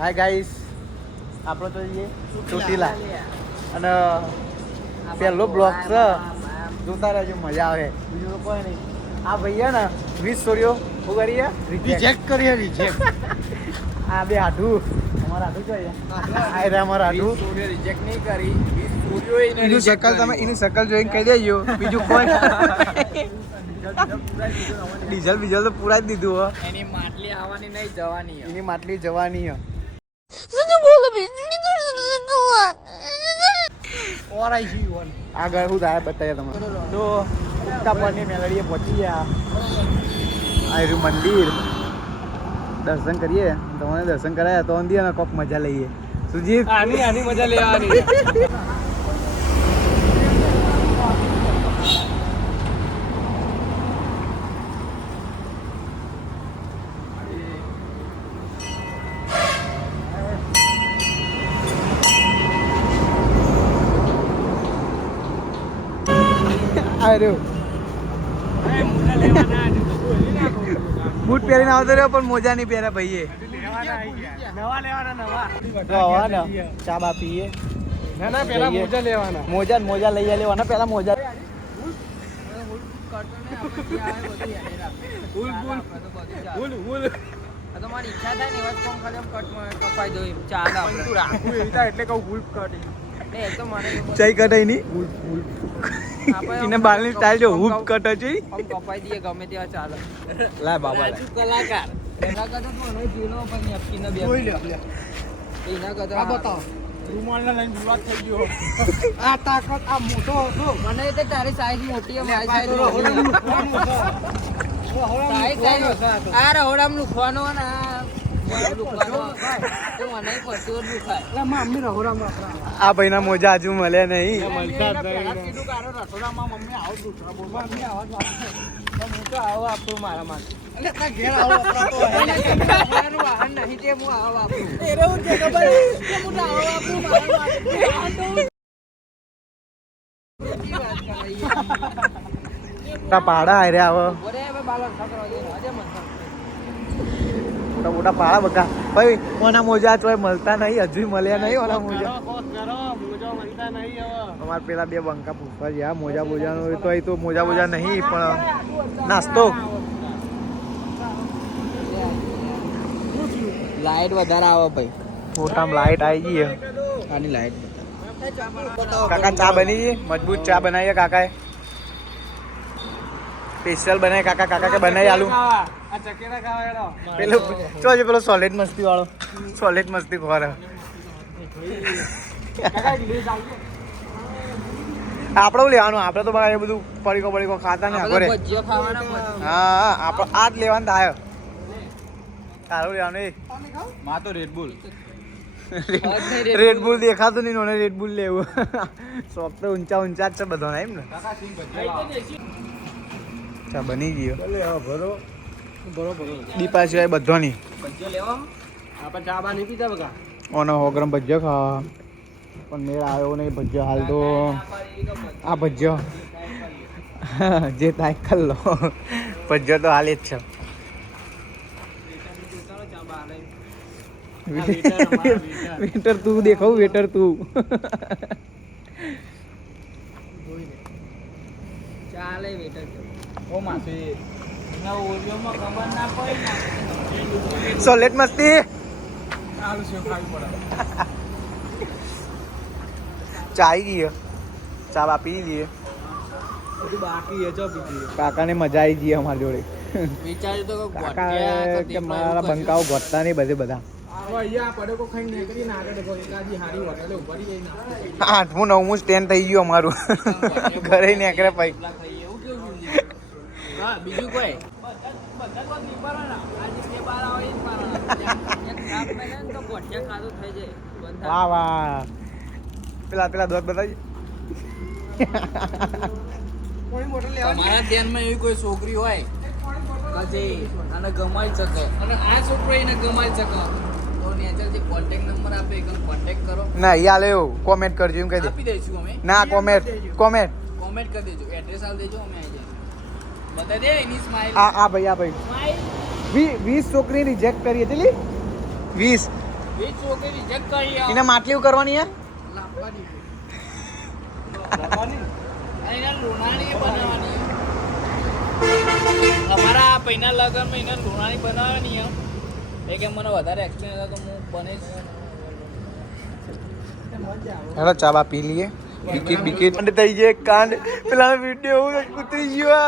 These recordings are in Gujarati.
હાય ગાઈસ, આપણો તો એ ચોટીલા અને પહેલો બ્લોક છે, જોતા રહેજો, મજા આવે. બીજું તો કોઈ નહીં. આ ભૈયા ને 20 છોડીઓ શું કરીએ? રિજેક્ટ કરીએ. આ બે આઢું અમારા આઢું જોઈએ. આ રે અમારા આઢું રિજેક્ટ નહીં કરી, 20 છોડીઓ એનું શકલ તમે એની શકલ જોઈને કહી દેજો. બીજું કોઈ ડીઝલ બીજલ તો પૂરા જ દીધું હો. એની માટલી આવવાની નહીં, જવાની. એની માટલી જવાની હે. આગળ શું થાય બતાવીએ તમે તો ઉગતા પરની મેલડીએ પહોંચી ગયા. આ રહ્યું મંદિર, દર્શન કરીએ. તમને દર્શન કરાયા તો અંધી ને કોક મજા લઈએ. સુજીત આની મજા લેવાની. બૂટ પહેરીને આવતો રહ્યો પણ મોજા નહીં પહેર્યા ભાઈએ. ચા બા પીએ. મોજા લઈ લેવાના. પેલા મોજા તમારી ઈચ્છા થાય ને એવા કોમ ખાલી કપાઈ દો. ચાલ આપણે રાખવું એટલે કહું ફૂલ કટ. એ તો મને ચઈ કટાઈ ની એને બાલની સ્ટાઈલ જો હુપ કટ છે. આમ કપાઈ દઈએ ગમે તેવા ચાલે. લા બાબા કલાકાર એના કરતા તો મને જીનો પણ નક્કી ન બે જોઈ લે. એના કરતા આ બતાવો રૂમાલના લઈને વિવાદ થઈ ગયો. આ તાકાત આ મોટો હતો મને તો તારી સાઈઝ મોટી છે, મારી સાઈઝ આ રહોડામ લુખવાનો ને આ ભાઈ ના મોજા હજુ મળે નહીં. મારા માટે પાડા હારે આવે. મોટા મોટા પાડા બકા ભાઈ. ઓના મોજા તો મળતા નહીં, હજુ મળ્યા નહીં. ઓના મોજા અમારે પેલા બે બંકા પૂછવા ગયા મોજા બોજાનું તો મોજા બોજા નહીં પણ નાસ્તો. લાઈટ વધારે આવે ભાઈ. મોટામાં લાઈટ આવી ગઈ. આની લાઈટ કાકા ચા બની ગઈ, મજબૂત ચા બનાવીએ કાકાએ. સ્પેશિયલ બનાવી કાકા કે બનાવી આલુ. પેલું જો પેલો સોલિડ મસ્તી વાળો સોલિડ મસ્તી ખોરે. આપણે લેવાનું, આપણે તો એ બધું પડીકો ખાતા ને ઘરે. હા આપણે આ જ લેવાનું થાય. તારું લેવાનું માં તો રેડબુલ રેડબુલ દેખાતું નહીં ને રેડબુલ લેવું. શોપ તો ઊંચા જ છે બધો એમ ને. ચા બની ગયો. દીપા સિવાય બધો નહીં. ઓનો 100 ગ્રામ ભજીયો ખાવા પણ મેળ આવ્યો નહીં. ભજીયો હાલ તો આ ભજીયો જે થાય કરી લો. ભજીયો તો હાલ જ છે. વેટર તું દેખાવ, વેટર તું. ચાલે વેટર સોલેટ મસ્તી ચાઈ ગઈ. ચા બાપી લઈએ. કાકાને મજા આવી ગઈ અમારી જોડે. કાકા કે મારા બંકાઓ ગોતતા નહીં બધે બધા. 8મું 9મું સ્ટેન્ડ થઈ ગયું અમારું. ઘરે નીકળે ભાઈ. બીજું કોઈ વાહ વાહ. પેલા દોત બતાવી. તમારા ધ્યાનમાં એવી કોઈ છોકરી હોય કે આને ગમાઈ શકે અને આ છોકરો એને ગમાઈ શકે તો નેચરથી કોન્ટેક્ટ નંબર આપે કે કોન્ટેક્ટ કરો. ના યાર લેવું કોમેન્ટ કરજો એમ કહી દે. આપી દઈશું અમે. ના કોમેન્ટ કોમેન્ટ કરી દેજો, એડ્રેસ આલ દેજો, અમે આવી જઈએ. બતાવી દે એની સ્માઈલ. આ ભાઈ 20 છોકરી રિજેક્ટ કરી હતી. 20 એ છોકરી રિજેક્ટ કરી આવ એને માટલી કરવાની હે લાપવાની એને લોણાની બનાવવાની અમારા પૈના લગનમાં એને લોણાની બનાવવાની હે એ કે મને વધારે એક્સપિરિયન્સ હતો હું બનીશ હેલો ચા બા પી લઈએ વિકેટ વિકેટ અને થઈ જાય કાંડ પેલા વિડીયો ઉતરી ગયો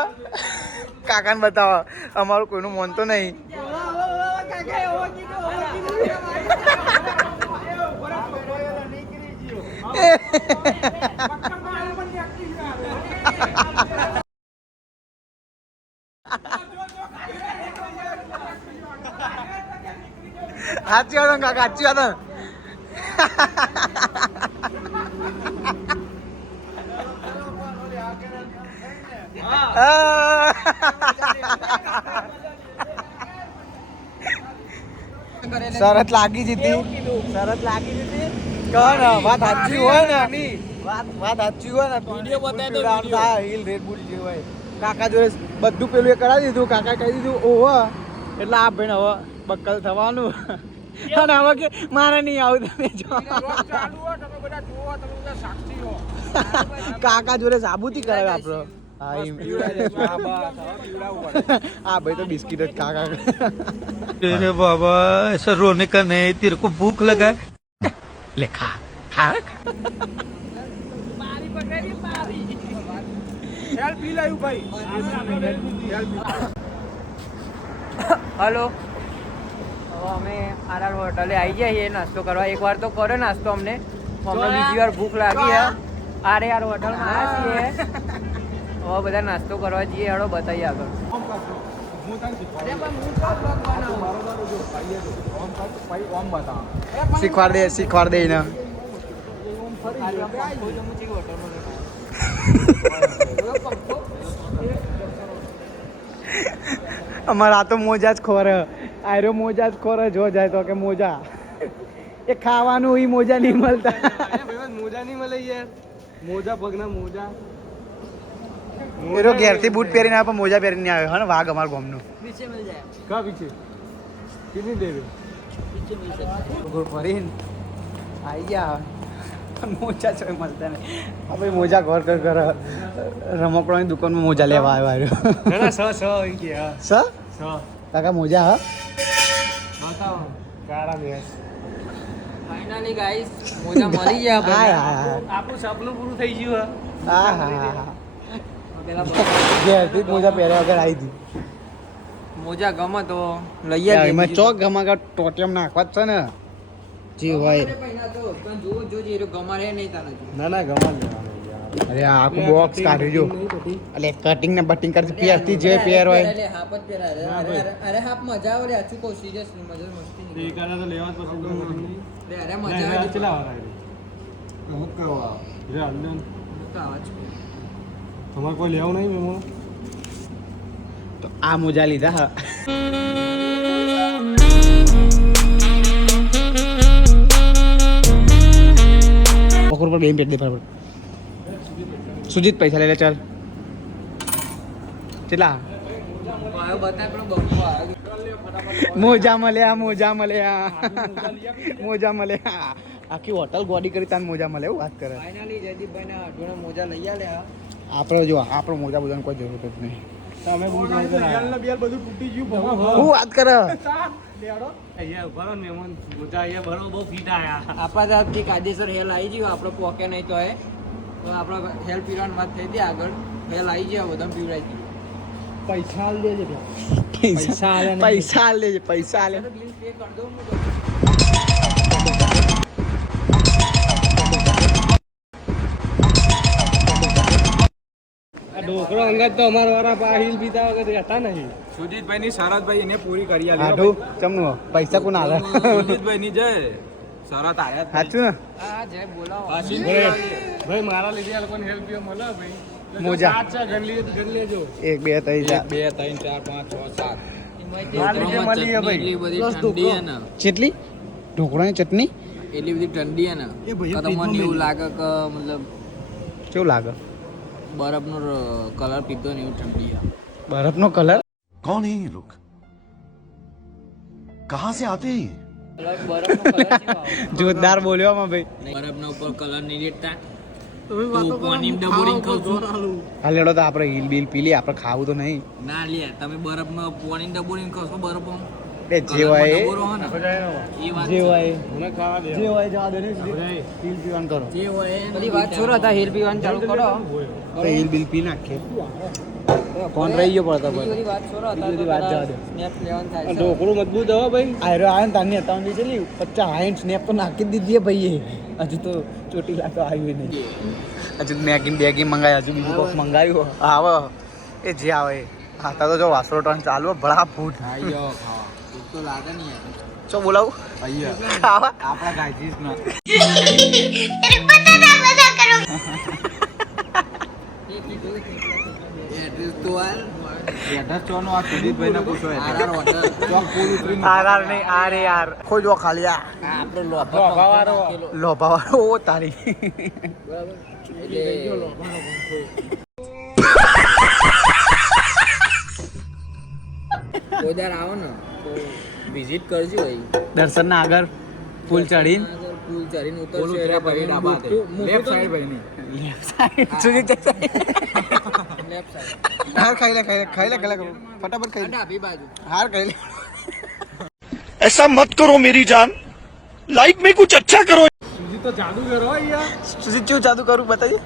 કાકાને બતાવો અમારું કોઈનું મન તો નહીં સાચી વાત કાકા સાચી વાત શરત લાગી જીતી શરત લાગી જીતી કહો ને વાત સાચી હોય ને વાત સાચી હોય ને વિડીયો બતાય તો હિલ રેડ બુલ જે હોય કાકા જોડે બધું પેલું એ કરાવી દીધું કાકા કહી દીધું ઓહો એટલે આ ભાઈ હવે બક્કલ થવાનું અને હવે કે મારે નહીં આવું તમે જો કાકા જોડે સાબુતી કરાવે આપણો हाँ भाई तो बिस्किट खा खा तेरे बाबा ऐसा रोने का नहीं तेरे को भूख लगा है ले खा खा હલો અમે આરઆર હોટલે આવી જઈએ નાસ્તો કરવા એકવાર તો કર્યો નાસ્તો અમને બીજી વાર ભૂખ લાગી હે આરે યાર હોટલમાં આવ્યા છીએ હવે બધા નાસ્તો કરવા જઈએ હેડો બતાવીએ આગળ શીખવાડ દે ને અમારા આ તો મોજા જ ખોરે આયરો મોજા જ ખોરે જો જાય તો કે મોજા એ ખાવાનું એ મોજા નહીં મળતા મોજા નહીં મળે યાર મોજા પગના મોજા એરો ઘેરથી બૂટ પહેરીને આવે પણ મોજા પહેરીને આવ્યો હે ને વાઘ અમારા ગામનું પીછે મિલ જાય કા પીછે કિતની દેવે પીછે મિલ જાય ગોળ ફરીને આવી ગયા પણ મોજા છે મળતા નહીં આપણે મોજા ઘર કર કર રમકડાની દુકાનમાં મોજા લેવા આવ્યો સ કાકા મોજા હા બતાવો કારા બેસ ફાઇનલી ગાઈસ મોજા મળી ગયા હા આપણું સપનું પૂરું થઈ ગયું હા હા પેલા ઘેરથી મોજા પહેર્યા વગર આવી હતી મોજા ગમે તો લઈ એમાં ચોક ગમાગા ટોટિયમ નાખવા જ છે ને જે હોય ના ના ગમા અરે આ આખું બોક્સ કાઢ્યું જો એટલે કટિંગ ને બટિંગ કરતી પહેરતી જે પહેર હોય અરે હાપ મજા આવે આછું કહું સિરિયસલી મજા મસ્તી નહીં એકાના તો લેવા જ પસંદ નથી અરે મજા આવે ચલા હું કરવા રે આનંદ તમારે કોઈ લેવું નહીં મેમો તો આ મોજા લીધા હા પકડ પર ગેમ પેટ દે બરાબર સુજીત પૈસા લે લે ચાલ કેટલા મોજા મળ્યા મોજા મળ્યા મોજા મળ્યા આખી હોટલ ગોડી કરી તાન મોજા મળે એવું વાત કરે ફાઇનલી જયદીપભાઈના અઢોણા મોજા લઈ આલ્યા આપણે જો આપણો મોજા બધાને કોઈ જરૂર જ નહીં તમે બહુ બેલ બધું તૂટી ગયું હું વાત કરે અહીંયા ઉભા રહો મહેમાન મોજા અહીંયા ભરો બહુ ફીટ આયા આપણા તરફથી કાયદેસર હેલ આવી ગયો આપણે પોકે નહીં તો આપણે હેલ પીવાની વાત થઈ હતી આગળ હેલ આવી ગયા બધા પીવડાવી દીધી પૈસા આલ દેજે પૈસા લેજે પૈસા લે બિલ પે કરી દઉં હું ઢોકળો અંગત તો અમારા વાળા પાહિલ પીતા વગર રહેતા નહીં સુજીતભાઈ ની શરતભાઈ એને પૂરી કરી આઠું ચમનું પૈસા કોણ આલે સુજીતભાઈ ની જય શરત આયા સાચું ને હા જય બોલાવો ભાઈ મારા લીધે આ લોકોને હેલ્પ મળે ભાઈ મોજા. સાત છે ગણ લેજો 1 2 3 4 2 3 4 5 6 7 એટલી બધી ઠંડી હે ને કેટલી ઢોકળાની ચટણી એટલી બધી ઠંડી હે ને તો તમને એવું લાગે કે મતલબ કેવું લાગે બરફનો કલર પીતો ને એવું ઠંડી હે બરફનો કલર कौन है ये लोग कहाँ से आते हैं ये? બરફનો કલર કેવો આવે? જોરદાર બોલ્યો માં ભાઈ. બરફના ઉપર કલર નહીં રેડતા. તું પાણીમાં ડબોડીને ખાવ છું. હાલ હેડો તો આપણે હિલ બિલ પી લઈએ, આપણે ખાવું તો નહીં. ના લે, તમે બરફમાં પાણીમાં ડબોડીને ખાવ છો બરફમાં? એ જે હોય એ. ડબોરો હો ને, એ વાત જે છે. હોય જે હોય જવા દે ને હિલ પીવાનું કરો. જે હોય એ બધી વાત છોડો, તા હિલ પીવાનું ચાલુ કરો. તો હિલ બિલ પી નાખીએ. ફોન રહી ગયો પડતો બીજી બધી વાત છોડો, બીજી બધી વાત જવા દે. સ્નેપ લેવાનું થાય છે. ઢોકળું મજબૂત હો ભાઈ. આયરો આવ્યો ને તારની હતા ચલી 50 60 સ્નેપ તો નાખી જ દીધી ભાઈ. હજુ તો ચોટીલા તો આવ્યું નહીં. હજુ મેગી બેગી મંગાવી, હજુ બીજું કોક મંગાવ્યું આવે એ જે આવે એ. હા તો જો વાસરો ટન ચાલુ ભળા ફૂટ. આયો ખાવા. ભૂખ તો લાગે ને યાર. ચો બોલાવું અહીંયા ખાવા આપણા ગાયજીસ નો એડ્રેસ તો આલ. એડ્રેસ ચોનો આ સુજીતભાઈ ને પૂછો આર હોટલ. ચોક પૂરું ઉતરીને આર નહીં આરે યાર કોઈ જો ખાલી આ આ આપણો લોભાવાળો. લોભાવાળો ઓ તારી. બરાબર. કોઈ દાર આવો ને તો વિઝિટ કરજો ભાઈ. દર્શન ના આગળ ફૂલ ચડીને પુલ ચડીને પુલ ઉતરશો ઉતર્યા પછી ડાબા હાથે. લેફ્ટ સાઈડ ભાઈ ની સુધી લેફ્ટ સાઈડ. હાર ખાઈ લે ફટાફટ ખાઈ લે. ડાબી બાજુ. હાર ખાઈ લે. ऐसा मत करो मेरी जान, लाइफ में कुछ अच्छा करो. સુજીત તો જાદુગર હોય યાર. સુધી ચેવું જાદુ કરું બતાઈએ.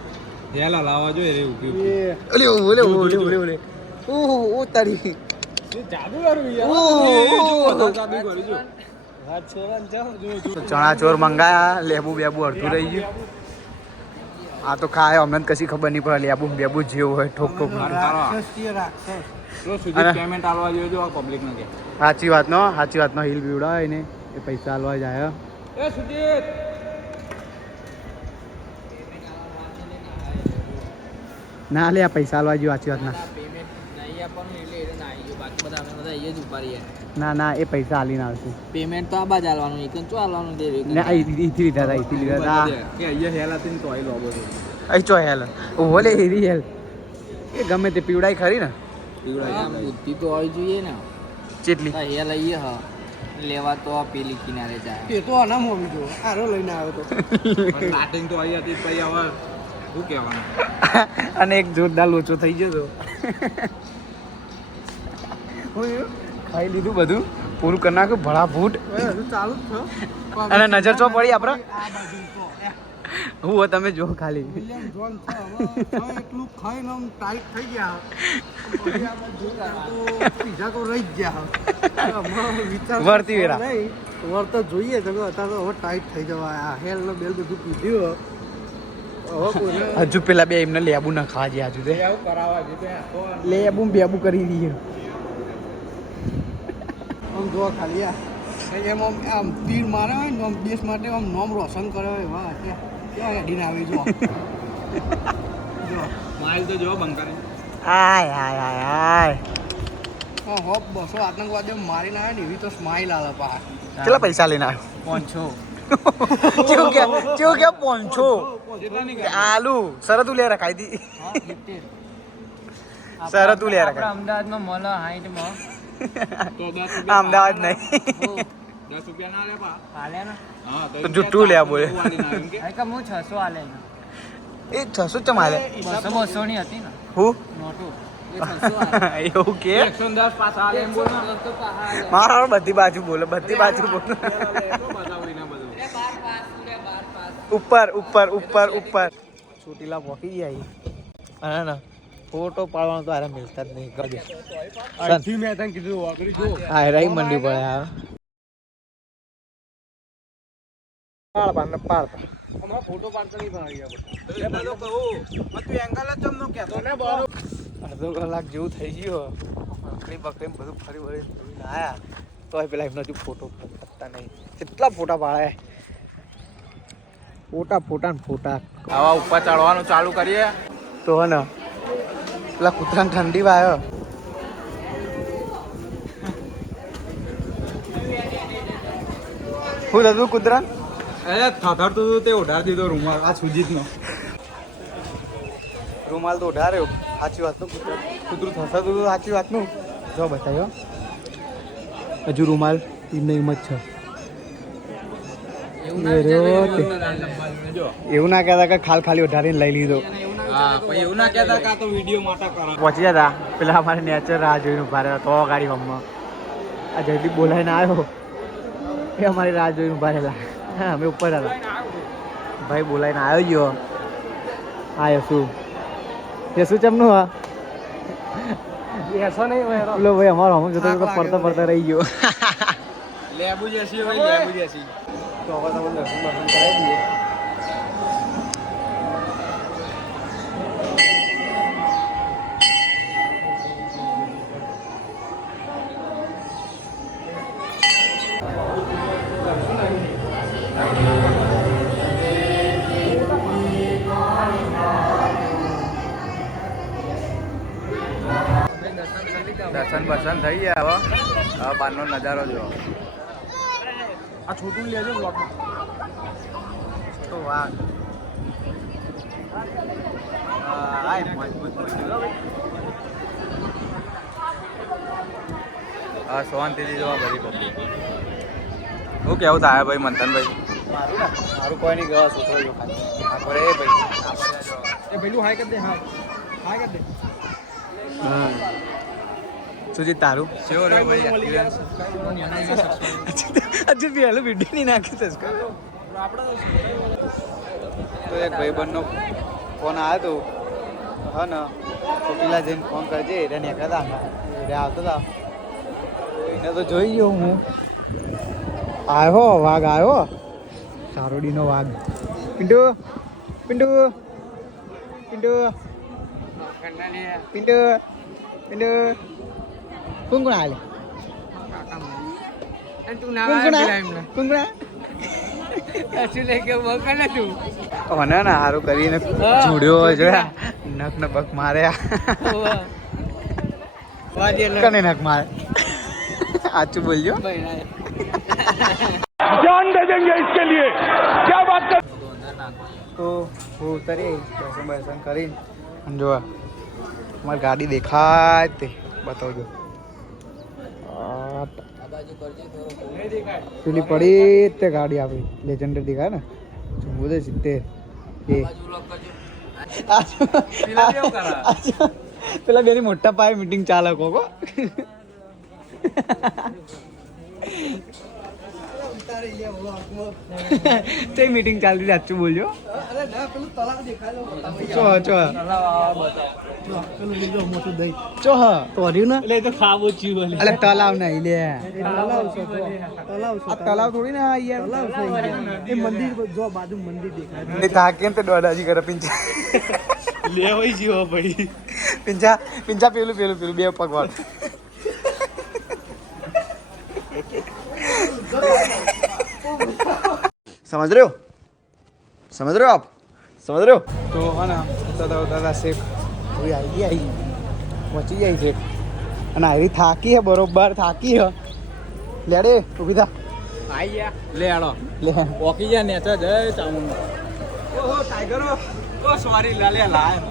હેલા લાવવા જોઈએ રે ઉભી ઓલે ઓહો ઓ તારી. જાદુગર ઓહો. જાદુગર જો તો ચણા ચોર મંગાયા, લેબુ બેબુ અડધું રહી ગયું. આ તો ખાય અમને કશી ખબર નહીં પડે. લેબુ બેબુ જેવું હોય ઠોક ઠોક. સુજીત પેમેન્ટ આલવા જોઈએ જો આ પબ્લિક ને કે સાચી વાતનો હિલ બીવડાવે ને એ પૈસા આલવા જાય. એ સુજીત ના લે આ પૈસા આલવા જેવું સાચી વાત ના. પેમેન્ટ નહીં આપવાનું એટલે એને ના આવી ગયું. બાકી બધા અમે બધા અહીંયા જ ઉભા રહીએ. ના એ પૈસા આલીને આવશે. પેમેન્ટ તો આ બાજ આલવાનું, એક ચો આલવાનું દે રે. ને અહીંથી લીધા હતા કે અહીંયા હેલા થી તો આઈ લો બધું અહીં ચો હેલ ઓલે હેરી હેલ એ ગમે તે પીવડાઈ ખરી ને આમ બુદ્ધિ તો આવી જોઈએ ને. ચેટલી તા હે લઈએ હ લેવા તો આ પેલી કિનારે જાય. એ તો આના મોવી જો આરો લઈને આવ્યો તો. સ્ટાર્ટિંગ તો આઈ હતી પછી હવે શું કહેવાનું. અને એક જોરદાર લોચો થઈ ગયો તો. ખાઈ લીધું બધું પૂરું કરી નાખ્યું ભળા ફૂટ. ચાલુ જ છે અને નજર ચો પડી આપણે હું તમે જો ખાલી એટલું ખાઈને આમ ટાઈટ થઈ ગયા પીઝા તો રહી જ ગયા વર્તી વેરા વર્ત જોઈએ તો અત્યારે તો હવે ટાઈટ થઈ જવા આ હેલ ને બેલ બધું પીધ્યું હવે કોઈને હજુ પેલા બે એમને લેબુ ના ખાવા છે હજુ તે આવું કરાવવા છે લેબુ બેબુ કરી દઈએ. આમ જોવા ખાલી એમ આમ તીર મારે હોય ને આમ દેશ માટે આમ નામ રોશન કરે હોય વાહ ક્યાં હેડીને આવી જો માઇલ તો જો બંકારે આય હોપ 200 આતંકવાદીઓ મારીને આવ્યા ને એવી તો સ્માઇલ આવે પા કેટલા પૈસા લઈને આવ્યો? કેવું કે પોંછો આલુ શરત લે રખાઈ દી. શરત લે રખાઈ અમદાવાદમાં મોલ 60 માં તો 10 અમદાવાદ નહીં 10 રૂપિયા ના લે પા હાલે ને. હા તો જુઠ્ઠું લે બોલે. આ કે હું 600 હાલે ને. એ 600 ચમ હાલે 200 ની હતી ને હું નોટો એ 600 હાલે. એવું કે 110 પાછા આલે એમ બોલ ના તો પહાડ મારા બધી બાજુ બોલે બધી બાજુ બોલે તો બતાવીને બધું ઉપર ચોટીલા પહોંચી ગયા અને ના ફોટો પાડવાનો તો આરે મિલતા જ નહીં કદી. અહીંથી મેં તને કીધું આગળ જો આ રહી મંડી પડે આ પાડ અમાર ફોટો પાડતા નહીં ભાઈ એ બધો કહું તું એંગલ જ જમનો કહેતો ને બરો અડધો કલાક જેવું થઈ ગયું બકરી બધું ફરી વળીને આયા તો પેલા એમનો ફોટો પડતા નહીં. કેટલા ફોટા પાડે ફોટા આવા ઉપર ચડવાનું ચાલુ કરીએ તો હે ને પેલા કૂતરાને ઠંડી વાયો શું થતું કૂતરા એ થથડતું તે ઉડાડી દીધો રૂમાલ આ સુજીતનો રૂમાલ તો ઉઢાર્યો સાચી વાતનું કૂતરું થતું તો સાચી વાતનું જો બતાવ્યો હજુ રૂમાલ એમને એમ જ છે એવું ના કહેતા કે ખાલી ઉઠાડીને લઈ લીધો. એવું ના કહેતા કે આ તો વિડીયો માટે કરો. પહોંચી જતા પેલા અમારે નેચર રાહ જોઈને ઉભા રહ્યા તો ગાડી હમણાં આ જયદીપ બોલાવીને આવ્યો એ અમારી રાહ જોઈને ઉભા રહેલા. હા અમે ઉપર હતા ભાઈ બોલાવીને આવ્યો ગયો. હા યસુ ચમનું હા એસો નહીં હોય પેલો ભાઈ અમારો હમ જતો પડતા રહી ગયો. લેબુ જેસી હોય લેબુ જેસી. તો હવે તમે દર્શન કરાવી દઈએ. દર્શન બર્શન થઈ ગયા. હવે બહારનો નજારો જો આ છોટું લેજો બ્લોકમાં. તો વાહ હા શાંતિથી જોવા બધી પબ્લિક. શું કેવું થાય ભાઈ મંથનભાઈ? મારું કોઈ નહીં ગયો છોકરો જો ખાલી એ ભાઈ એ પેલું હાય કરી દે. હાય કરી દે. સુજીત તારું શ્યોર હે ભાઈ એક્સપિરિયન્સ. હજુ પહેલો વિડીયો નહીં નાખી સબસ્ક્રાઈબ. તો એક ભાઈબંધનો ફોન આવ્યો હતો હા ને ચોટીલા જઈને ફોન કરજે એટલે નીકળતા એટલે આવતો હતા એને તો જોઈ ગયો હું. આવ્યો વાઘ આવ્યો સારોડીનો વાઘ. પિન્ટુ પિન્ટુ પિન્ટુ પિન્ટુ પિન્ટુ કોણ કોણ આલે? તું ના કોણ લેકે મોકલે તું. કોને ને સારું કરીને જોડ્યો હોય જોયા નખ ને બક માર્યા. કને નખ મારે સાચું બોલજો. जान दे देंगे इसके लिए क्या बात कर. તો હું ઉતરી દર્શન બર્શન કરીને અને જોવા મારી ગાડી દેખાય તે બતાવજો. પેલી પડી તે ગાડી આપણી લેજન્ડર દેખાય ને બોલે 70 એ પેલા બેની મોટા પાયે મીટિંગ ચાલે કોકો. તે મીટિંગ ચાલતી સાચું બોલજો. ચો અલે તલાવ નહીં લે તલાવ થોડી ને યાર. એ મંદિર જો બાજુ મંદિર દેખાય. એ તાકે તે દોડાજી કરે પિંચા લેવાઈ જીવો ભાઈ. પિંચા પેલું બે પગવાડ. समझ रहे हो आप समझ रहे हो. तो है ना दादा शेख अभी आई पहुंची जाए शेख અને આવી થાકી હે બરોબર થાકી હે. લેડે ઊભી થા. આઈ ગયા લે આડો લે ઓકી ગયા ને તો જય ચામુંડા. ઓહો ટાઈગરો ઓ સોરી લાલે લાય.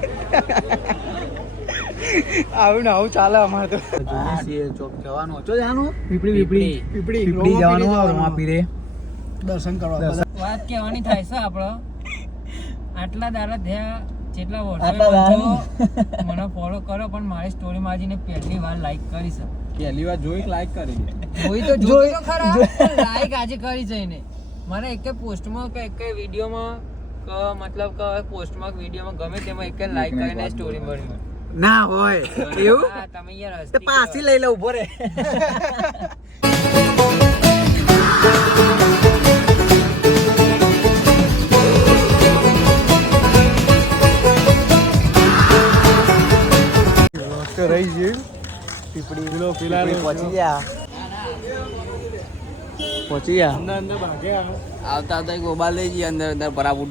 આવું ને આવું ચાલે અમારે તો. ચોક જવાનું ચો જવાનું પીપળી જવાનું રમાપીરે દર્શન કરવા. વાત કહેવાની થાય છે આપણો આટલા દાડા થયા જેટલા આટલા દાડા વર્ષો મને ફોલો કરો પણ મારી સ્ટોરી માં આજીને પહેલી વાર લાઈક કરી છે. પહેલી વાર જોઈ લાઈક કરી જોઈ તો ખરા લાઈક આજે કરી છે ને. મને એક પોસ્ટમાં કે એક વિડીયોમાં મતલબ કે પોસ્ટમાં વિડીયોમાં ગમે તેમાં એક લાઈક કરીને સ્ટોરી મળી ના હોય એવું. તમે યાર તો પાછી લઈ લે ઉભો રે. રહી ગયું પીપળી પેલા પહોંચી ગયા અંદર આવતા ગોબા લઈ જઈએ અંદર બરાબર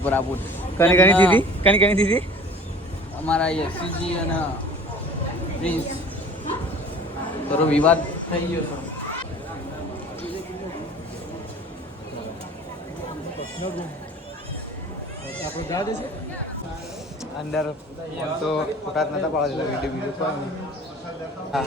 કની દીધી અમારા એસસીજી અને પ્રિન્સ થોડો વિવાદ થઈ ગયો છે. આપણે જા દેશે અંદર તો ફોટા જ નતા પાડવા વિડીયો પણ હા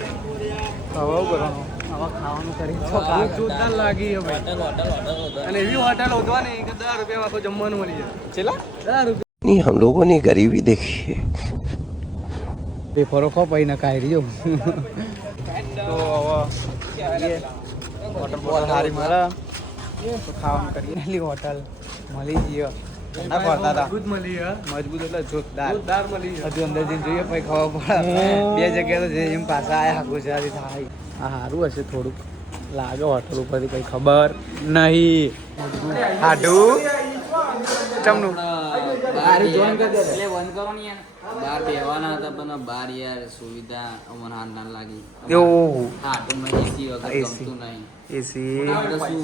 હવે કરવાનું હવે ખાવાનું કરી તો કાકા જોરદાર લાગી હે ભાઈ અને એવી હોટલ હોતવાની કે 10 રૂપિયા આખું જમવાનું મળી જાય ચેલા 10 રૂપિયા नहीं हम लोगों ने गरीबी देखी है પેપરો ખો પઈ ન કાઈ રહ્યો તો હવે હોટલ બહુ સારી મળે તો ખાવાનું કરીએ એટલી હોટલ મળી ગયો ના ફરતા હતા મજબૂત મળી હે મજબૂત એટલે જોરદાર જોરદાર મળી હે હજુ અંદર જઈને જોઈએ પછી ખબર પડે બે જગ્યાએ તો જઈને પાછા આયા ગુજરાતી થાય આ સારું હશે થોડુંક લાગે હોટલ ઉપરથી કઈ ખબર નહીં હાડું ચમનું બહાર જોઈન કરી દે એટલે બંધ કરો ને યાર બહાર બેહવાના હતા પણ બહાર યાર સુવિધા અમને હાથ ના લાગી એવું હા તો મેં એસી વગર ગમતું નહીં એસી આપણે શું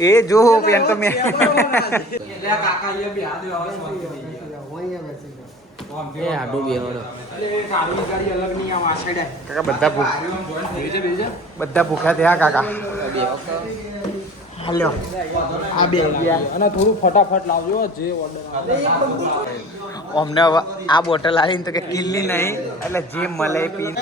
એ જો પેન તો મેં એ આડો બેહવાનો કાકા બધા ભૂખ્યા થયા કાકા હાલો આ બે ગયા અને થોડું ફટાફટ લાવજો જે ઓર્ડર અમને હવે આ બોટલ આવીને તો કે કિલ્લી નહીં એટલે જે મળે એ પી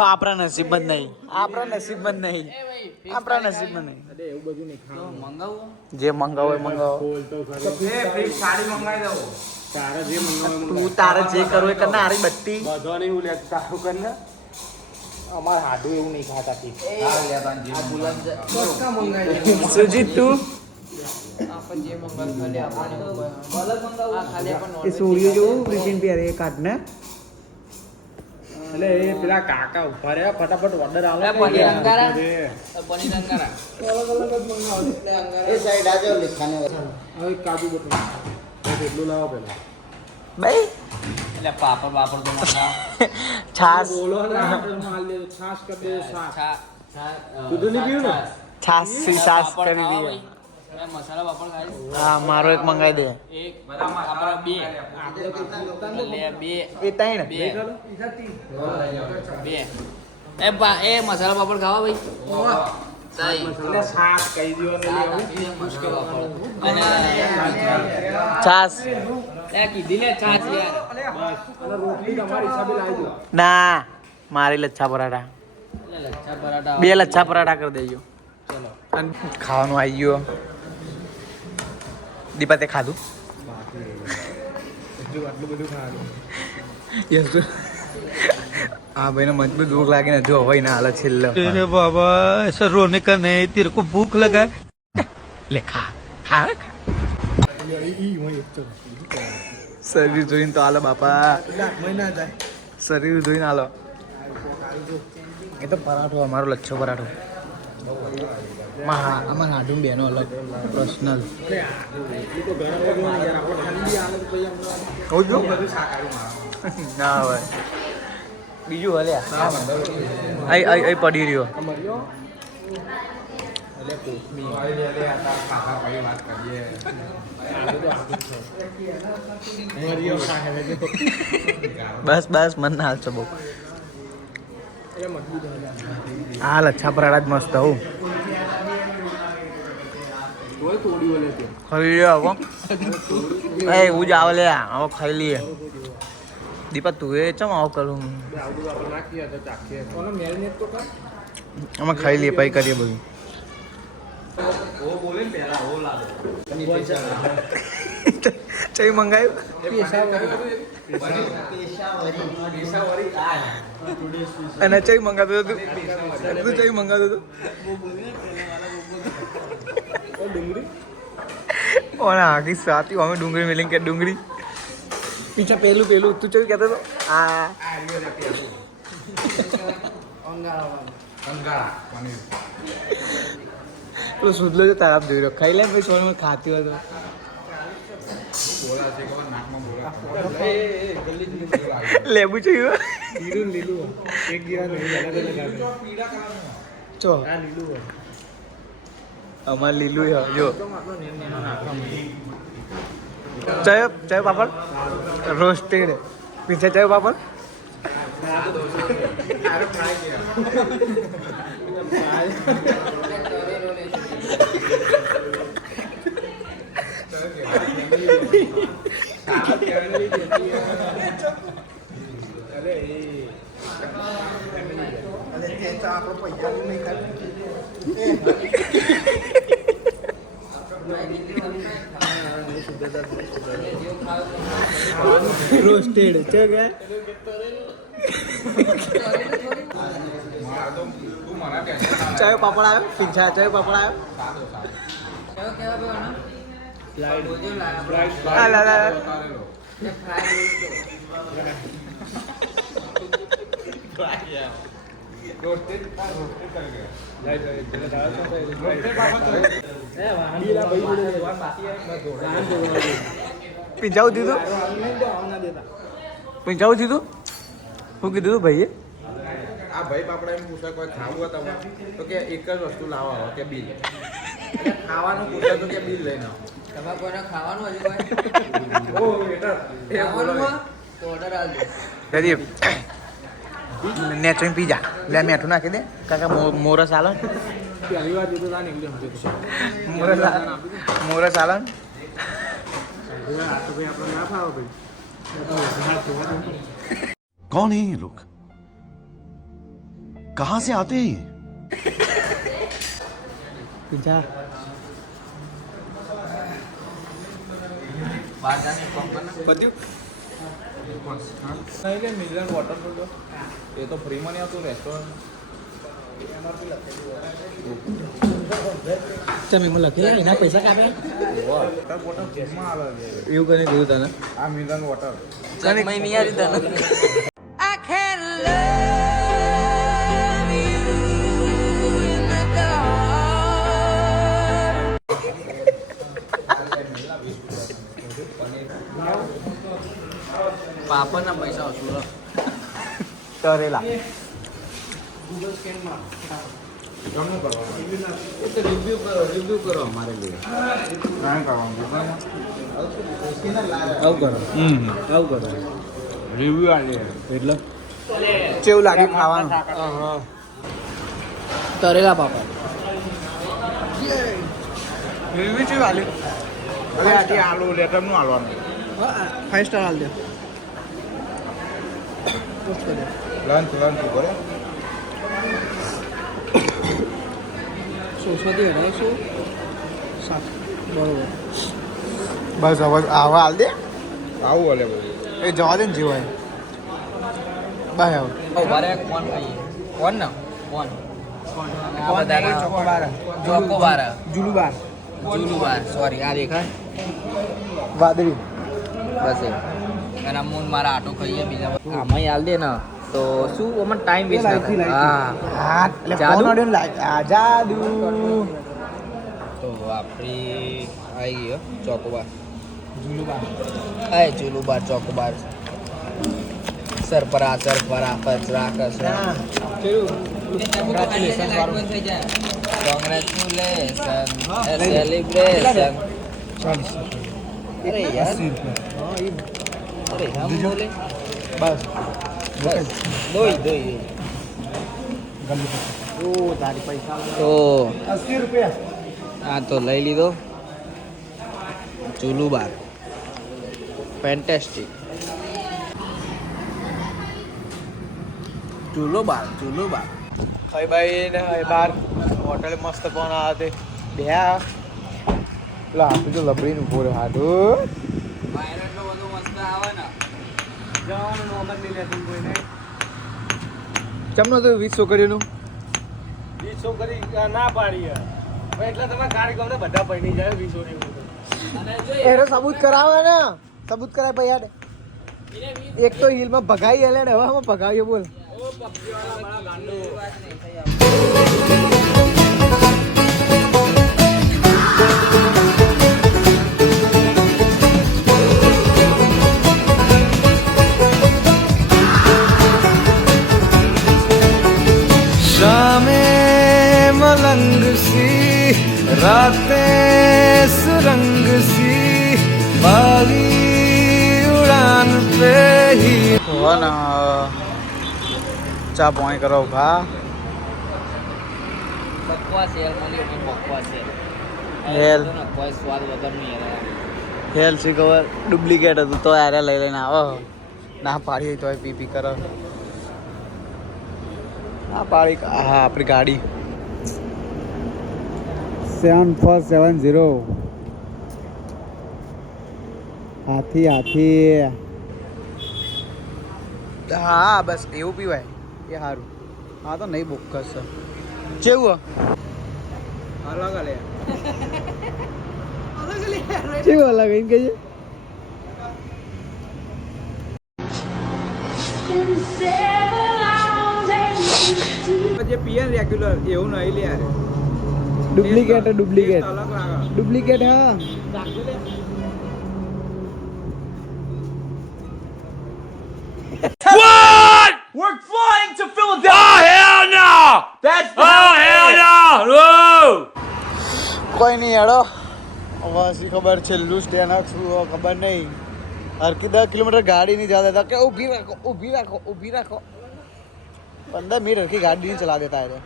આપણા નસીબ જ નહીં આપણા નસીબ જ નહીં આપણા નસીબ જ નહીં મંગાવું જે મંગાવો એ મંગાવો તું તારે જે કરવું એ કર ને આરી બત્તી અમારે હાડું એવું નહીં ખાતા સુજીત તું આપણે જે મંગાવ ખાલી આપણને આ ખાલી પણ એ સૂર્ય જેવું પ્રિન્ટિંગ પહેરે એ કાઢ ને એટલે એ પેલા કાકા ઉભા રહ્યા ફટાફટ ઓર્ડર આલો પનીર અંગારા પનીર અંગારા એ સાઈડ આજો લીખાને હવે કાજુ બટર એટલું લાવો પેલા ભાઈ એટલે પાપડ બાપડ તો મંગાવ છાસ બોલો ને માલ દે છાસ કર દે છા દૂધ નહીં પીવું ને છાસ થી છાસ કરી દઈએ મસાલા પાપડ ખાઈ હા મારો એક મંગાવી દે એક આપણા બે લે બે એ ત્રણ બે બે એ મસાલા પાપડ ખાવા ભાઈ તઈ એટલે છાસ કહી દો ને અને છાસ એ કીધી ને છાસ યાર અને રોટલી તમારી હિસાબે લાવી દો ના મારી લચ્છા પરાઠા એટલે લચ્છા પરાઠા બે લચ્છા પરાઠા કરી દેજો અને ખાવાનું આવી ગયો દીપા તે ખાધું આટલું બધું ખાવાનું યસ હા ભાઈને મજબૂત ભૂખ લાગે ને જો હોય ના હાલત છેલ્લો अरे बाबा ऐसा रोने का नहीं तेरे को भूख लगा है ले खा खा શરીર જોઈને તો હાલો બાપા મહિના જાય શરીર જોઈને હાલો એ તો પરાઠો અમારો લચ્છો પરાઠો અમારા હાડું બેનો અલગ પર્સનલ ના હોય બીજું હલે અહીં પડી રહ્યો બસ બસ મન ના હાલશો બહુ આ લચ્છા પરાઠા જ મસ્ત હોઉં ખાઈ લે હવે એવું જ આવે લે હવે ખાઈ લઈએ દીપા તું એ ચમ આવું કરું અમે ખાઈ લઈએ પછી કરીએ બધું ચઈ મંગાવ્યું અને ચઈ મંગાતો તું ચઈ મંગાતો તું ઓના આખી સાથી અમે ડુંગળી મેલિંગ કે ડુંગળી પીછા પેલું તું ચઈ કહેતો હતો આ પેલો સુધલો છે તારાપ જોઈ રહ્યો ખાઈ લે ભાઈ સોળ ખાતી હોય તો લેબુ જોઈએ લીલું એક દિવસ ચો અમાર લીલું છે જો ચાય પાપડ રોસ્ટેડ પીછે ચાય પાપડ રોસ્ટેડ છે કે ચાય પાપડ આવ્યો પિંછા ચાય પાપડ આવ્યો પિંજાવું દીધું પીંચાવું દીધું શું કીધું ભાઈએ આ ભાઈ બાપડા એમ પૂછે કોઈ ખાવું હતા તો કે એક જ વસ્તુ લાવવા કે બિલ ખાવાનું પૂછે તો કે બિલ લઈને આવો. તમારે કોઈને ખાવાનું હજુ કોઈ ઓ વેટર એ બોલો તો ઓર્ડર આપજો. પ્રદીપ નેચોઈને પીજા લે મેઠું નાખી દે કાકા મોરસ આલો મોરસ આલો कौन है ये लोग कहां से आते हैं ये પીજા બહાર જાને કોમ કરના બધું મિનરલ વોટર બોલો એ તો ફ્રીમાં નહીં આવતું રેસ્ટોરન્ટ તમે મને લખી એના પૈસા કાપ્યા વોટર બોટલ ફ્રીમાં આવે છે. એવું કરીને કીધું તને આ મિનરલ વોટર ચકમઈ નહીં આવી તને પાપડના પૈસા વસૂલ તરેલા રિવ્યુ કરો અમારે लिए આવું કરો આવું કરો રિવ્યુ આલે એટલે કેવું લાગે ખાવાનું તરેલા પાપડ રિવ્યુ છે આલે અરે આથી આલુ લેટર નું આલવાનું 5 સ્ટાર આલ દે લંચ કરે સોસમાંથી હટાવશો સાત બરોબર બસ હવે આવા હાલ દે આવું હલે બધું એ જવા દે ને જીવાય બાય હવે મારે કોણ ખાઈએ કોણ ના કોણ ચોકોબાર ચોકોબાર જુલુબાર જુલુબાર સોરી આ દેખાય વાદળી બસ એના મૂન મારા આટો ખાઈએ બીજા આમાં હાલ દે ને તો શું અમને ટાઈમ વેસ્ટ ના થાય હા હા એટલે જાદુ? ફોન ઓડિયો લાગ આ જાદુ તો આપણી આવી ગયો ચોકોબાર જુલુબાર એ જુલુબાર ચોકોબાર સરપરા કચરા કચરા કોંગ્રેચ્યુલેશન વાળું કોંગ્રેચ્યુલેશન સેલિબ્રેશન અરે યાર અરે હમ બોલે બસ બસ દોઈ ઓ તારી પૈસા તો 80 રૂપિયા આ તો લઈ લીધો જુલુબાર ફેન્ટેસ્ટિક જુલુબાર ભાઈ ભાઈ ને બાર હોટલ મસ્ત પણ આ તે બે પેલા હાથું તો લબડીને ઉભો રહ્યો હાથું ચમનો તો 20 છોકરીઓનું 20 છોકરી ના પાડી એટલે તમે કાર્યક્રમ બધા પૈણી જાય 20 છોકરી એનો સબૂત કરાવે ને સબૂત કરાય ભાઈ યાર એક તો હિલમાં ભગાઈ એલે ને હવે આમાં ભગાવ્યો બોલ शामे मलंग सी रातें सुरंग सी बागी उड़ान पे ही ચા પોણી કરો ભા બકવાસ યાર મળ્યો મને બકવાસ હેલ. કોઈ સ્વાદ વગર નહીં યાર હેલ્સી કવર ડુપ્લિકેટ હતું તો યાર લઈ લઈને આવો ના પાડી હોય તો પી કરો ના પાડી હા આપણી ગાડી 7470 હાથી હા બસ એવું પીવાય એ સારું હા તો નહીં બોકસ છે કેવું અલગ અલગ કેવું અલગ એમ કહીએ જે પીએ રેગ્યુલર એવું નહીં લે યાર ડુપ્લિકેટ Taste અલગ લાગે ડુપ્લિકેટ હા What? We're flying to Philadelphia. Oh hell no! That's hell no! કોઈ નહીં હેડો હવે શી ખબર છેલ્લું સ્ટેન્ડ શું ખબર નહીં હરકી 10 કિલોમીટર ગાડી નહીં જવા દેતા કે ઊભી રાખો 15 મિનિટ હરકી ગાડી નહીં ચલા દેતા એટલે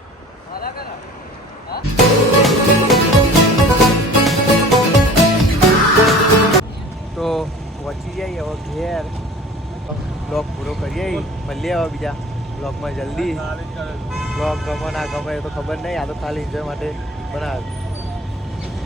તો પહોંચી જાય હવે ઘેર બ્લોગ પૂરો કરીએ મળીએ હવે બીજા બ્લોગમાં જલ્દી બ્લોગ ગમે ના ગમે તો ખબર નહીં આ તો ખાલી એન્જોય માટે બનાવ્યો